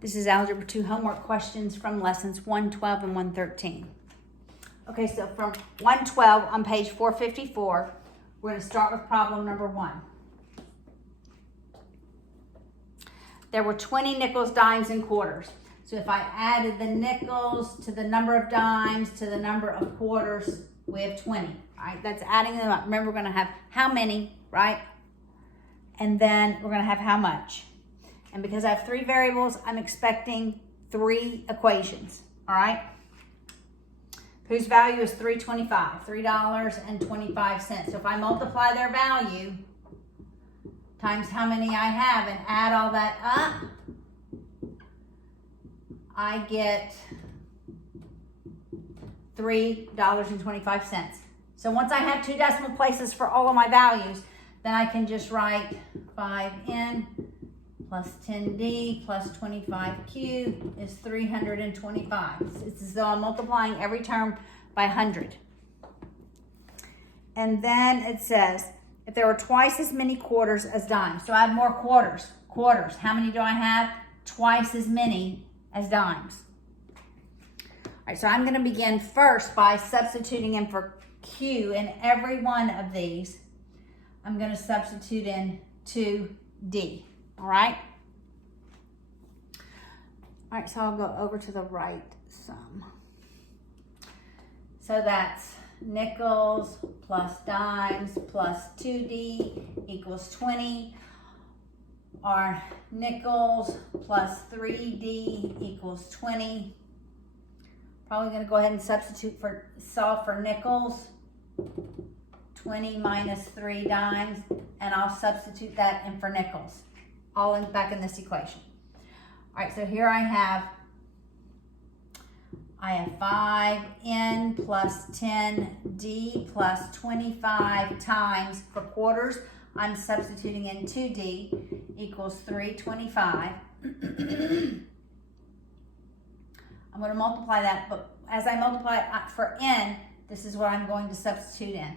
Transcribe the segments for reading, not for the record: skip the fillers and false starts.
This is Algebra 2 homework questions from lessons 112 and 113. Okay, so from 112 on page 454, we're going to start with problem number 1. There were 20 nickels, dimes, and quarters. So if I added the nickels to the number of dimes to the number of quarters, we have 20, right? That's adding them up. Remember, we're going to have how many, right? And then we're going to have how much. And because I have 3 variables, I'm expecting 3 equations, all right? Whose value is $3.25, $3.25. So if I multiply their value times how many I have and add all that up, I get $3.25. So once I have 2 decimal places for all of my values, then I can just write 5n plus 10d plus 25q is 325. It's as though I'm multiplying every term by 100. And then it says, if there were twice as many quarters as dimes. So I have more quarters. Quarters. How many do I have? Twice as many as dimes. All right, so I'm going to begin first by substituting in for q in every one of these. I'm going to substitute in 2d. All right. All right, so I'll go over to the right sum. So that's nickels plus dimes plus 2d equals 20. Our nickels plus 3d equals 20. Probably going to go ahead and solve for nickels. 20 minus 3 dimes, and I'll substitute that in for nickels, all back in this equation. All right, so here I have 5n plus 10d plus 25 times for quarters. I'm substituting in 2d equals 325. I'm going to multiply that, but as I multiply for n, this is what I'm going to substitute in.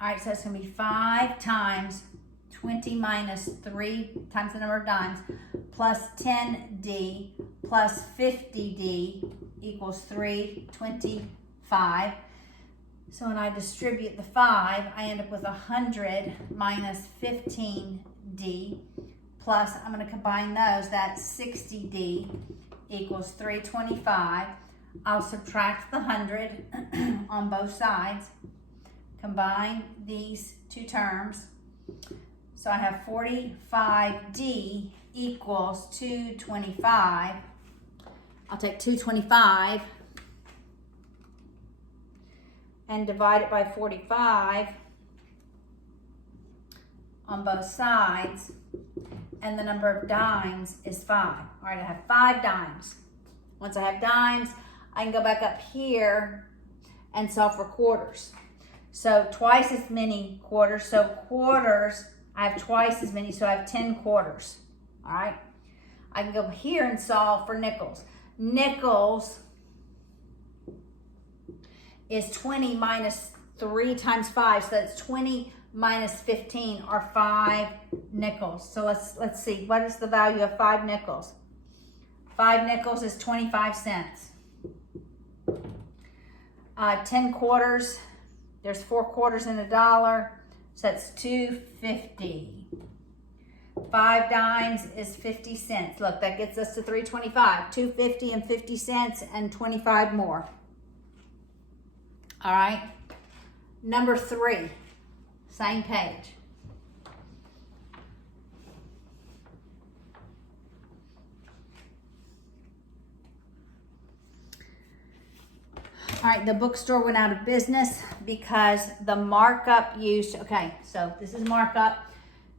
All right, so it's going to be 5 times 20 minus 3 times the number of dimes plus 10d plus 50d equals 325. So when I distribute the 5, I end up with 100 minus 15d plus, I'm going to combine those, that's 60d equals 325. I'll subtract the 100 on both sides. Combine these 2 terms. So I have 45d equals 225. I'll take 225 and divide it by 45 on both sides. And the number of dimes is 5. All right, I have 5 dimes. Once I have dimes, I can go back up here and solve for quarters. So twice as many quarters. So quarters, I have twice as many, so I have 10 quarters. All right. I can go here and solve for nickels. Nickels is 20 minus 3 times 5. So that's 20 minus 15 are 5 nickels. So let's see. What is the value of 5 nickels? 5 nickels is 25 cents. 10 quarters. There's 4 quarters in $1, so that's $2.50. 5 dimes is 50 cents. Look, that gets us to $3.25. $2.50 and 50 cents and 25 more. All right. Number 3, same page. All right, the bookstore went out of business because the markup used, okay, so this is markup.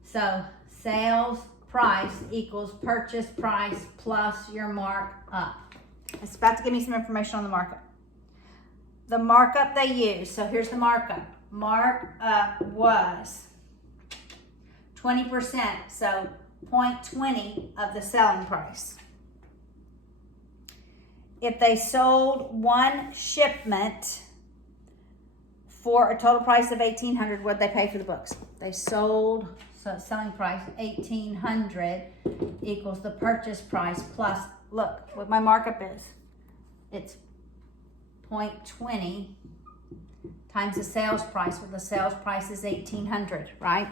So sales price equals purchase price plus your markup. It's about to give me some information on the markup. The markup they used, so here's the markup. Markup was 20%, so 0.20 of the selling price. If they sold 1 shipment for a total price of $1,800, what'd they pay for the books? They sold So it's selling price 1,800 equals the purchase price plus, look what my markup is. It's 0.20 times the sales price. Well, the sales price is 1,800, right?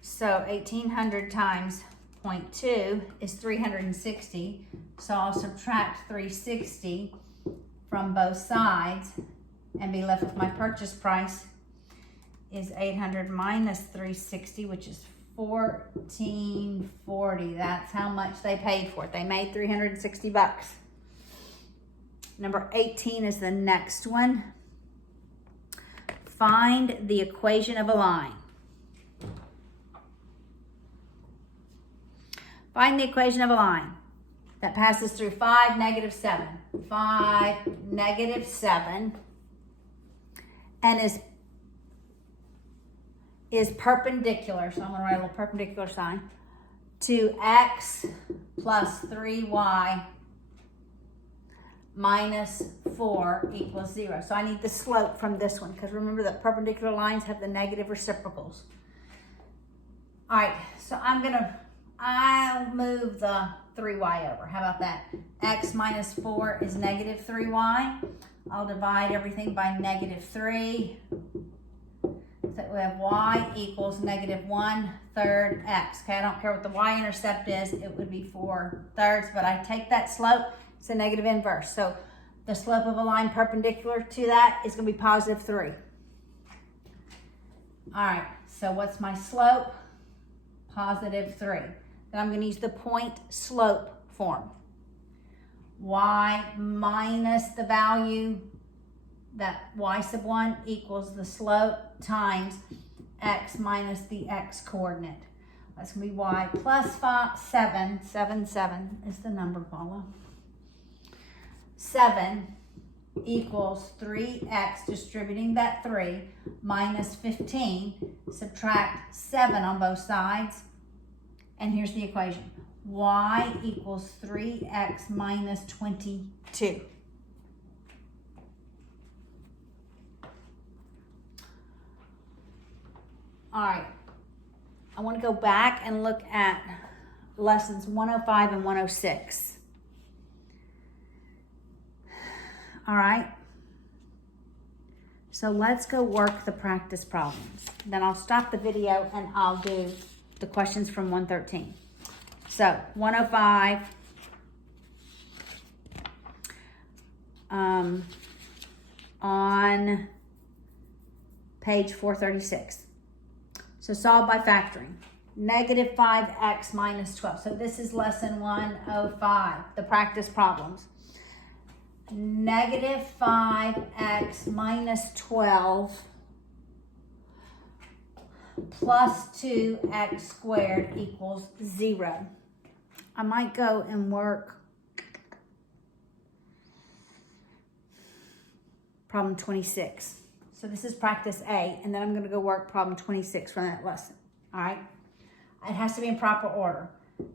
So 1,800 times 0.2 is 360. So I'll subtract 360 from both sides and be left with my purchase price is 800 minus 360, which is 1440. That's how much they paid for it. They made 360 bucks. Number 18 is the next one. Find the equation of a line. Find the equation of a line that passes through 5, -7. 5, -7, and is perpendicular, so I'm going to write a little perpendicular sign, to x plus 3y minus 4 equals 0. So I need the slope from this one, because remember that perpendicular lines have the negative reciprocals. All right, so I'll move the 3y over. How about that? X minus 4 is -3y. I'll divide everything by -3. So we have y equals -1/3 x. Okay, I don't care what the y-intercept is. It would be 4/3, but I take that slope. It's a negative inverse. So the slope of a line perpendicular to that is going to be +3. All right, so what's my slope? +3. Then I'm going to use the point slope form. Y minus the value, that y(1) equals the slope times x minus the x coordinate. That's going to be y plus 7 is the number, Paula. 7 equals 3x, distributing that 3, minus 15, subtract 7 on both sides, and here's the equation. Y equals 3x minus 22. All right, I want to go back and look at lessons 105 and 106. All right, so let's go work the practice problems. Then I'll stop the video and I'll do the questions from 113. So 105, on page 436. So solve by factoring. -5x minus 12. So this is lesson 105, the practice problems. -5x minus 12 plus 2x squared equals 0. I might go and work problem 26. So this is practice A, and then I'm going to go work problem 26 from that lesson. All right? It has to be in proper order.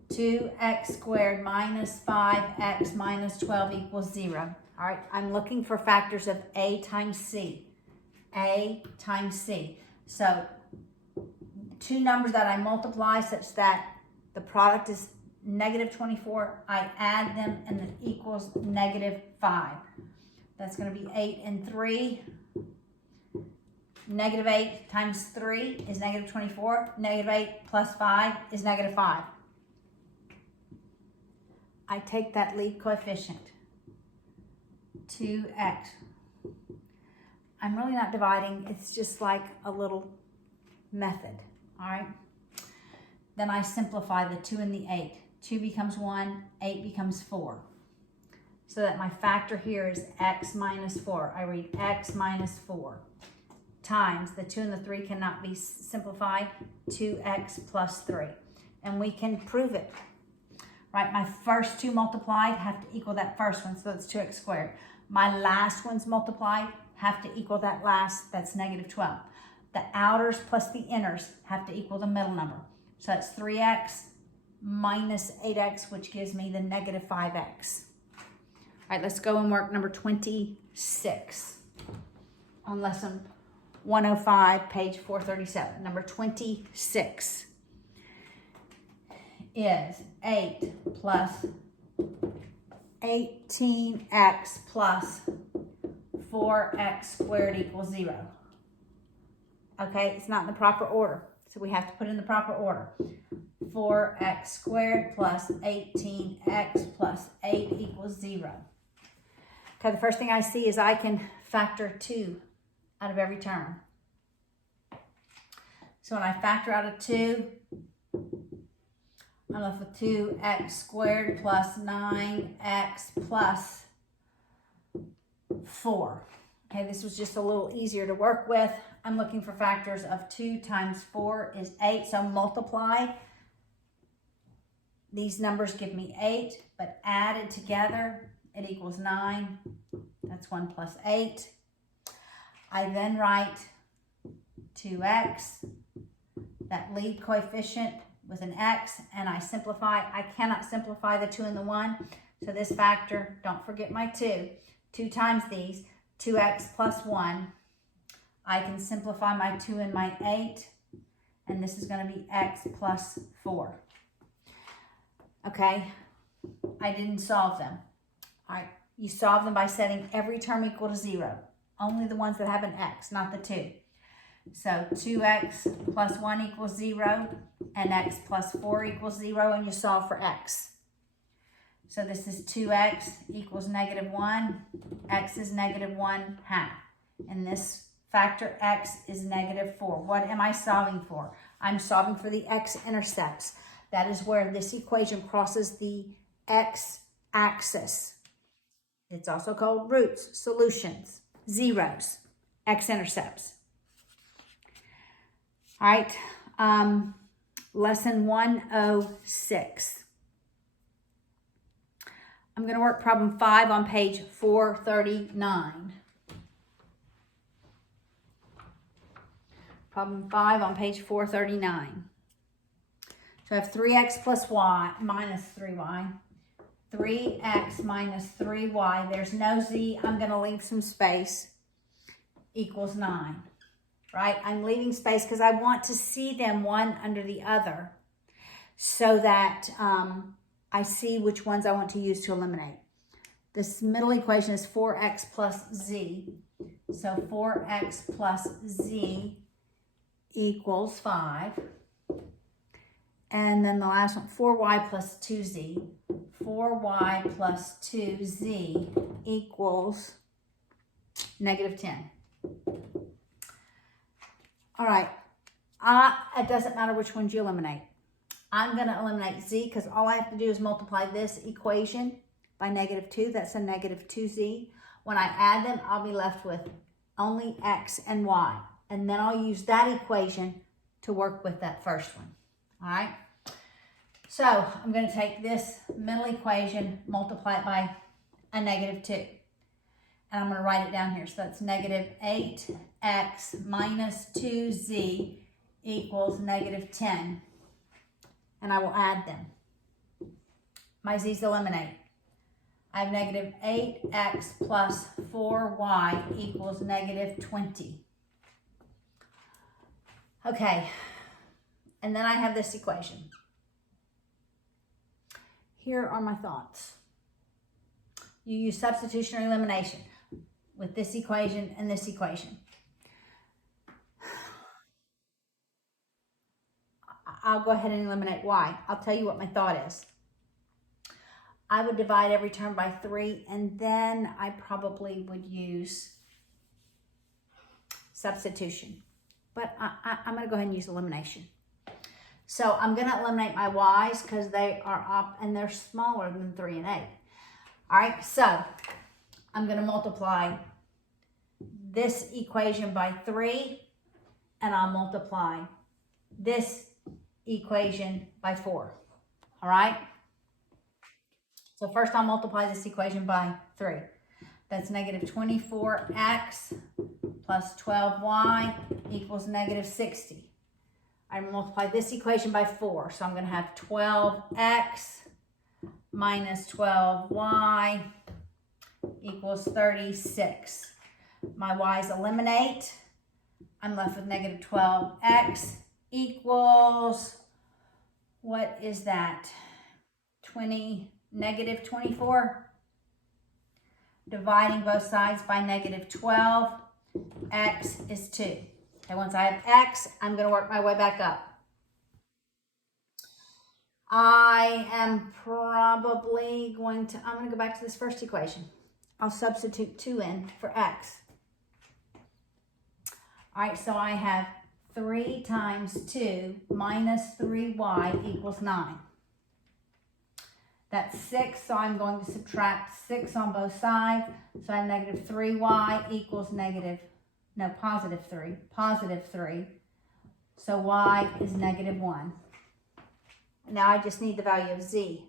2x squared minus 5x minus 12 equals 0. All right? I'm looking for factors of A times C. A times C. So two numbers that I multiply such that the product is -24. I add them and it equals -5. That's going to be 8 and 3. -8 times 3 is -24. -8 plus 5 is -5. I take that lead coefficient, 2x. I'm really not dividing. It's just like a little method. All right. Then I simplify the 2 and the 8. 2 becomes 1, 8 becomes 4. So that my factor here is x minus 4. I read x minus 4 times the 2 and the 3 cannot be simplified, 2x plus 3. And we can prove it. Right, my first two multiplied have to equal that first one, so that's 2x squared. My last ones multiplied have to equal that last, that's -12. The outers plus the inners have to equal the middle number. So that's 3x minus 8x, which gives me the -5x. All right, let's go and work number 26 on lesson 105, page 437. Number 26 is 8 plus 18x plus 4x squared equals 0. Okay, it's not in the proper order, so we have to put it in the proper order. 4x squared plus 18x plus 8 equals 0. Okay, the first thing I see is I can factor 2 out of every term. So when I factor out a 2, I'm left with 2x squared plus 9x plus 4. Okay, this was just a little easier to work with. I'm looking for factors of 2 times 4 is 8, so multiply. These numbers give me 8, but added together, it equals 9. That's 1 plus 8. I then write 2x, that lead coefficient with an x, and I simplify. I cannot simplify the 2 and the 1, so this factor, don't forget my 2. 2 times these, 2x plus 1. I can simplify my 2 and my 8, and this is going to be x plus 4. Okay, I didn't solve them. All right, you solve them by setting every term equal to 0. Only the ones that have an x, not the 2. So 2x plus 1 equals 0, and x plus 4 equals 0, and you solve for x. So this is 2x equals negative 1, x is negative 1 half, and this factor x is negative 4. What am I solving for? I'm solving for the x-intercepts. That is where this equation crosses the x-axis. It's also called roots, solutions, zeros, x-intercepts. All right, lesson 106. I'm going to work problem 5 on page 439. Problem 5 on page 439. So I have 3x plus y minus 3y. 3x minus 3y. There's no z. I'm going to leave some space. Equals 9. Right? I'm leaving space because I want to see them one under the other so that I see which ones I want to use to eliminate. This middle equation is 4x plus z. So 4x plus z equals 5. And then the last one, 4y plus 2z. 4y plus 2z equals negative 10. All right, it doesn't matter which ones you eliminate. I'm going to eliminate z because all I have to do is multiply this equation by negative 2. That's a negative 2z. When I add them, I'll be left with only x and y. And then I'll use that equation to work with that first one. All right? So I'm going to take this middle equation, multiply it by a negative 2. And I'm going to write it down here. So that's negative 8x minus 2z equals negative 10. And I will add them. My z's eliminate. I have negative 8x plus 4y equals negative 20. Okay. And then I have this equation. Here are my thoughts. You use substitution or elimination with this equation and this equation. I'll go ahead and eliminate y. I'll tell you what my thought is. I would divide every term by 3, and then I probably would use substitution. But I'm going to go ahead and use elimination. So I'm going to eliminate my y's because they are up and they're smaller than 3 and 8. All right, so I'm going to multiply this equation by 3, and I'll multiply this equation by 4. All right? So first I'll multiply this equation by 3. That's negative 24x plus 12y equals negative 60. I multiply this equation by 4. So I'm going to have 12x minus 12y equals 36. My y's eliminate. I'm left with negative 12. X equals, what is that? Negative 24. Dividing both sides by negative 12. X is 2. Okay, once I have X, I'm going to work my way back up. I am probably going to, I'm going to go back to this first equation. I'll substitute 2 in for X. All right, so I have 3 times 2 minus 3y equals 9. That's 6, so I'm going to subtract 6 on both sides. So I have negative 3y equals positive 3. So y is negative 1. Now I just need the value of z.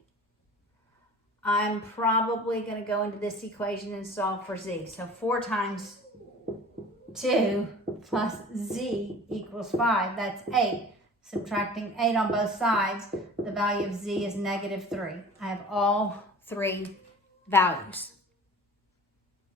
I'm probably going to go into this equation and solve for z. So 4 times 2 plus z equals 5. That's 8. Subtracting 8 on both sides, the value of z is negative 3. I have all 3 values.